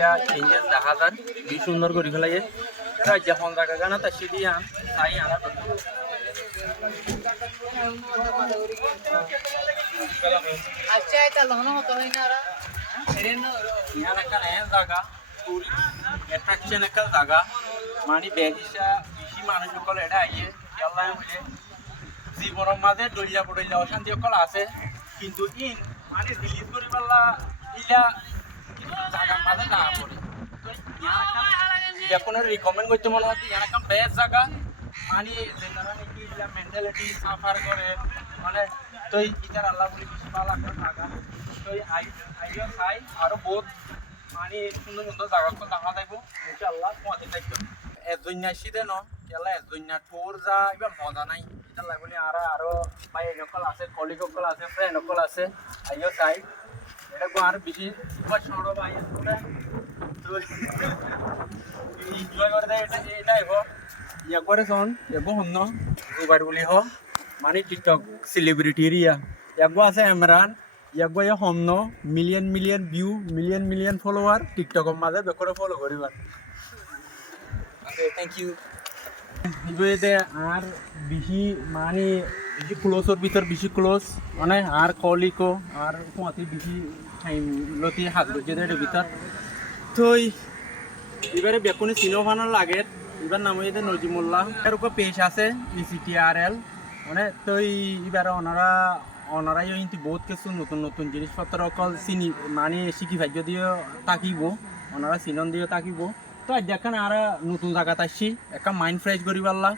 ইলা চেঞ্জেস দেখা যায় বি সুন্দর করে ফেলাই যখন জায়গা গানা তা সিডি আন তাই আনা আচ্ছা এটা লহনো হতো না রা এরেনো ইয়ান একটা জায়গা অ্যাট্রাকশন একটা জায়গা মানে বেশিসা বেশি মানুষ সকল এটা আইয়ে আল্লাহ বলে জীবনের মাঝে দলিয়া বদলিয়া অশান্তি সকল আছে কিন্তু ইন মানে রিলিজ করি পারলা ইলা জায়গার মাঝে না পড়ে এখন রিকমেন্ড করতে মনে হচ্ছে ইয়ান একটা বেস্ট জায়গা মানে যেটা নাকি ইলা মেন্টালিটি সাফার করে মানে তো ইতার আল্লাহ বলে বেশি ভালো একটা জায়গা তো আইডিয়া চাই আরো বহুত মানে সুন্দর সুন্দর জায়গা তো দেখা যাইব ইনশাআল্লাহ তোমাদের থাকবে এজন্যা শীতে ন কেলা এজন্যা টোর যা এবার মজা নাই এটা লাগলে আরো ভাই নকল আছে কলিগ নকল আছে ফ্রেন্ড নকল আছে আইও চাই এটা আর বেশি সরব ভাই তো এনজয় করে দেয় এটা এব ইয়া করে শোন এব হন্য দুবার বলি হ মানে টিকটক সেলিব্রিটি এরিয়া এগো আছে ইমরান ইয়াগো এ হন্য million million view million million follower টিকটকের মাঝে বেকরে ফলো করিবার থ্যাংক ইউ ইবে আর বেশি মানে বেশি ক্লোজর ভিতর বেশি ক্লোজ মানে আর কলিকো আর কুয়াতি বেশি টাইম লতি হাত লতিদের ভিতর তো এবারে বেকুনি সিনোভানো লাগে এবার নাম হয়েছে নজিমুল্লাহ এর উপর পেশ আছে ইসিটিআরএল মানে তো এবারে ওনারাই কিন্তু বহুত কিছু নতুন নতুন জিনিসপত্র অকল চিনি মানে শিখি ভাই যদিও তাকিব ওনারা চিনন দিয়ে তাকিব তো আজ দেখান আর নতুন জায়গাত আসছি একটা মাইন্ড ফ্রেশ করি পারলা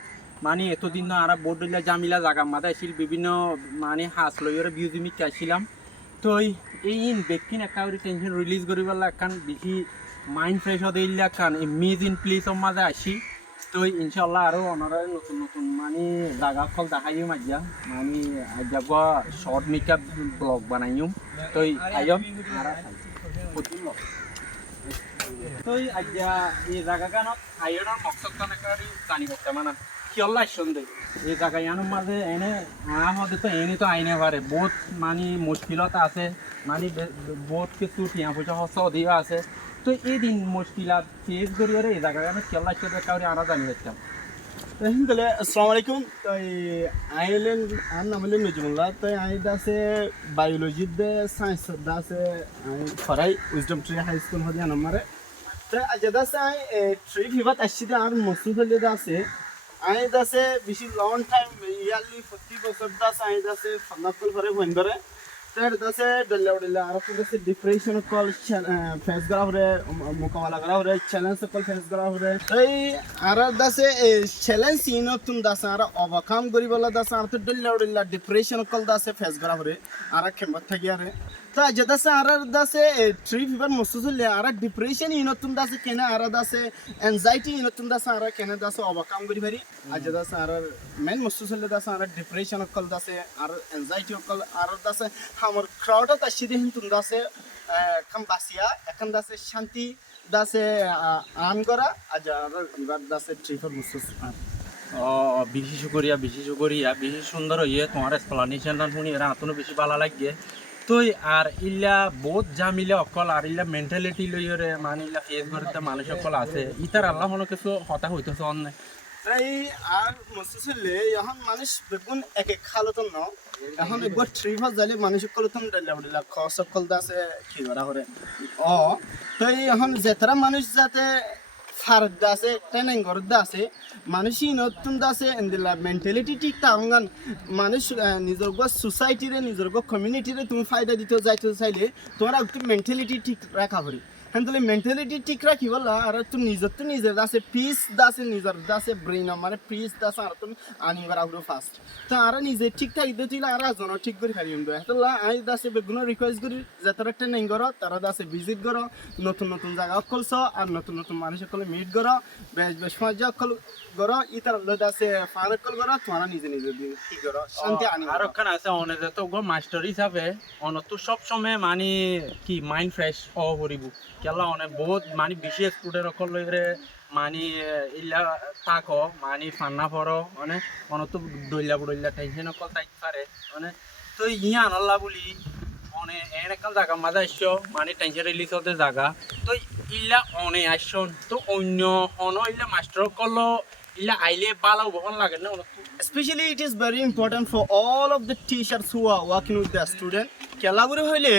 মানে এতদিন আর বোর্ড দিলা জামিলা জায়গা মাথা আসছিল বিভিন্ন মানে হাঁস লইরে মিউজিয়ামিক আসছিলাম তো এই ইন বেকিন একেবারে টেনশন রিলিজ করি পারলা একখান বেশি মাইন্ড ফ্রেশ হতে ইল্লা একখান মেজ ইন প্লেসের মাঝে আসি তো ইনশাল্লাহ আরও ওনারা নতুন নতুন মানে জায়গা ফল দেখাইম আজ্ঞা মানে আজ্ঞা শর্ট মেকআপ ব্লগ বানাইম তো আইম তো আজ্ঞা এই জায়গাখানত আইনের মকসদ কানেকারি জানি করতে মানে কিয়ল্লা আসন দেয় এই জায়গায়ানোর মাঝে এনে হতে তো এনে তো আইনে পারে বহুত মানে মুশকিলত আছে মানে বহুত কিছু টিয়া পয়সা খরচ দিয়ে আছে তো এই দিন মুশকিলাত ফেস করি এই জায়গাখানত কিয়ল্লা আসতে কাউরি আনা জানি করতাম তাহলে আসসালামু আলাইকুম তাই আইলেন আর নাম হলেন নজিমুল্লাহ তাই আই দাসে বায়োলজি দে সায়েন্স দাসে ফরাই উইজডম ট্রি হাই স্কুল হদি আনমারে তাই আজ দাসে আই ট্রি ভিভাত আসছি দে আর মসুদ হলে দাসে আই দাসে বেশি লং টাইম ইয়ারলি 40 বছর দাস আই দাসে ফান্নাকুল করে বন্ধরে তাই দাসে ডল্লা আর দাসে ডিপ্রেশন কল ফেস করা হরে মোকাবেলা করা হরে চ্যালেঞ্জ কল ফেস করা হরে তাই আর দাসে চ্যালেঞ্জ ইনতুন দাসে আর ওভারকাম করিবলা দাসে আর তো ডল্লা ডিপ্রেশন কল দাসে ফেস করা হরে আর খেমত থাকি আরে তা যে দাসে আর দাসে ট্রি ফিভার মসুজলে আর ডিপ্রেশন ইনতুন দাসে কেনে আর দাসে এনজাইটি ইনতুন দাসে আর কেনে দাসে ওভারকাম করি পারি আজ দাসে আর মেন মসুজলে দাসে আর ডিপ্রেশন কল দাসে আর এনজাইটি কল আর দাসে আমার ক্রাউডত আসি দিন তুন দাসে খাম বাসিয়া এখন দাসে শান্তি দাসে আন করা আজ আর এবার দাসে ট্রি ফিভার মসুজ বেশি শুকরিয়া বেশি সুন্দর হইয়ে তোমার এক্সপ্লানেশনটা শুনি এরা হাতনো বেশি ভালো লাগে তো আর ইল্লা বহুত জামিলে অকল আর ইল্লা মেন্টালিটি লইরে মানে ইল্লা ফেস করতে মানুষ অকল আছে ইতার আল্লাহ মনে কিছু হতা হইতেছে অন্য তাই আর মসুজলে এখন মানুষ বেগুন এক এক খালতন ন এখন একবার ট্রি ভাত জালি মানুষ কলতন ডালা খস কল দাসে কি করা করে তো এখন যেতারা মানুষ যাতে ফারদ দাসে ট্রেনিং করত দাসে মানুষই নতুন দাসে এন্দিলা মেন্টালিটি ঠিক তাঙ্গান মানুষ নিজের সোসাইটিরে নিজের কমিউনিটিরে তুমি ফায়দা দিতে যাইতে চাইলে তোমার একটু মেন্টালিটি ঠিক রাখা পারি হ্যাঁ তাহলে মেন্টালিটি ঠিক রাখি বললা আর তুমি নিজের দাসে পিস দাসে নিজের দাসে ব্রেন মানে পিস দাসে আর তুমি আনিবার আগ্রহ ফার্স্ট তো আর নিজে ঠিক থাকি দিলে আর জন ঠিক করে ফেলি তাহলে আমি দাসে বেগুন রিকোয়েস্ট করি যে তারা ট্রেনিং করো তারা দাসে ভিজিট করো নতুন নতুন জায়গা অকলছ আর নতুন নতুন মানুষ সকলে মিট করো বেশ মজা অকল করো ইতার দাসে ফান অকল করো তোমার নিজে কি করো শান্তি আনি আর ওখানে আছে অনেক তো মাস্টার হিসাবে অনত সব সময় মানে কি মাইন্ড ফ্রেশ হরিব কেলা অনেক বহুত মানে বেশি স্টুডেন্ট অকল লইরে মানে ইল্লা থাকো মানে ফান্না পড়ো মানে অনত দইলা টেনশন অকল থাকতে পারে মানে তো ইয়া আনল্লা বলি মানে এনেকাল জায়গা মাঝে আসছো মানে টেনশন রিলিজ হতে জায়গা তো ইলা অনে আসন তো অন্য অন ইলা মাস্টার করলো ইলা আইলে ভালো বহন লাগে না Especially it is very important for all of the teachers who are working with the student. Kelaburi hoile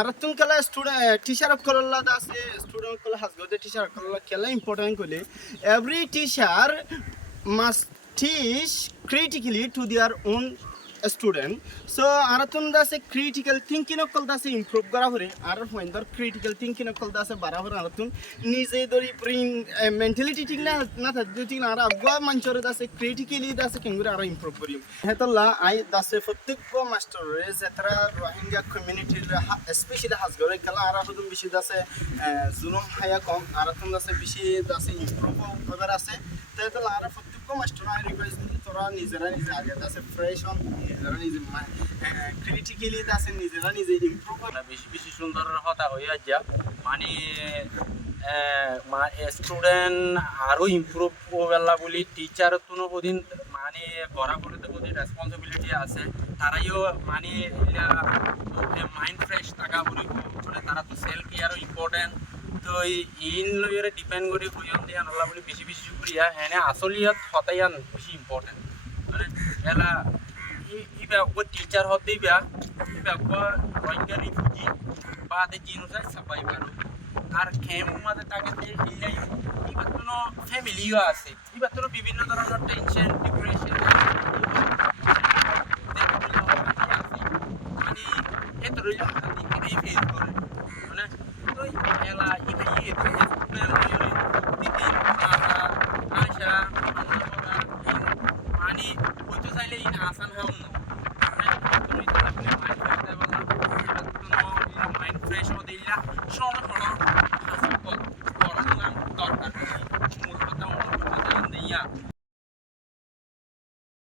aratun kala student teacher kolla da ase student kolla hasgo the teacher kolla kela important kole every teacher must teach critically to their own student. So aratun da se critical thinking kol da se improve kara hore ar when the critical thinking kol da se barabar aratun nije dori brain mentality ঠিক না না থাকে ঠিক না আর আগwa manchore da se critically da se kengura ar improve kori hetalla I da se প্রত্যেক master re যেতরা Rohingya community especially hasgore kala ar hudum bishi da se zulum haya kom aratun da se bishi da se improve করার আছে hetalla ar প্রত্যেক master I request তোরা নিজেরা নিজে আগে da se fresh on critically আছে নিজেরা নিজে ইমপ্রুভ না বেশি বেশি সুন্দর হতা হইয়া যা মানে স্টুডেন্ট আরো ইমপ্রুভ হবেলা বলি টিচার তুনো ওদিন মানে গড়া করে তো ওদিন রেসপন্সিবিলিটি আছে তারাইও মানে মাইন্ড ফ্রেশ থাকা বলি মানে তারা তো সেলফ কেয়ারও ইম্পর্টেন্ট তো ইন লইরে ডিপেন্ড করে হইন দিয়া নলা বলি বেশি বেশি শুক্রিয়া এনে আসলিয়াত হতাইয়ান বেশি ইম্পর্টেন্ট মানে এলা iba ko teacher hote iba ko rohingya refugee ba de genocide sabai baru ar khemu mate take te illai iba tuno family yo ase iba tuno bibhinno dhoroner tension depression mani eto roilo ati ibai face kore mane to ela iba ye to student yori titi asha mani oito saile in asan ham mind fresh হতে ইল্লা